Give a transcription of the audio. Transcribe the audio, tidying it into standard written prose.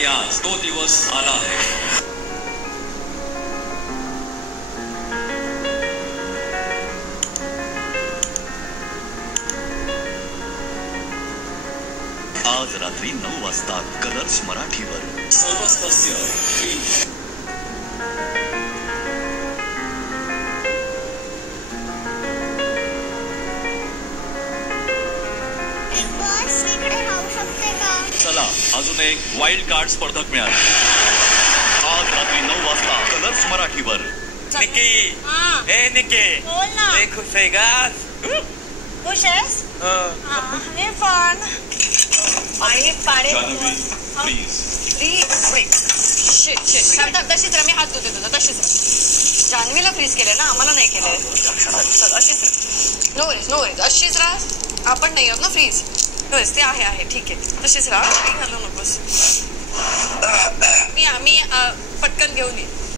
आणि आज तो दिवस आला आहे. आज रात्री 9 वाजता कलर्स मराठीवर सर्वस्वस्य फ्री. चला अजून एक वाईल्ड कार्ड स्पर्धक मिळाला. आज रात्री 9 वाजता कलर्स मराठीवर. निकी ए निकी बोल ना. लय खुश आहे का? खुश आहेस? मी पण. आई पाडे प्लीज तशीच मी हात धुते तुझा. तशीच जान्हवीला फ्रीज केलंय ना, आम्हाला नाही केलंय. अशीच नो वरीज नो वरीज अशीच राहा. आपण नाही आहोत ना फ्रीज. बस ते आहे ठीक आहे. तशीच राहा. काही घालू नकोस. मी पटकन घेऊन ये.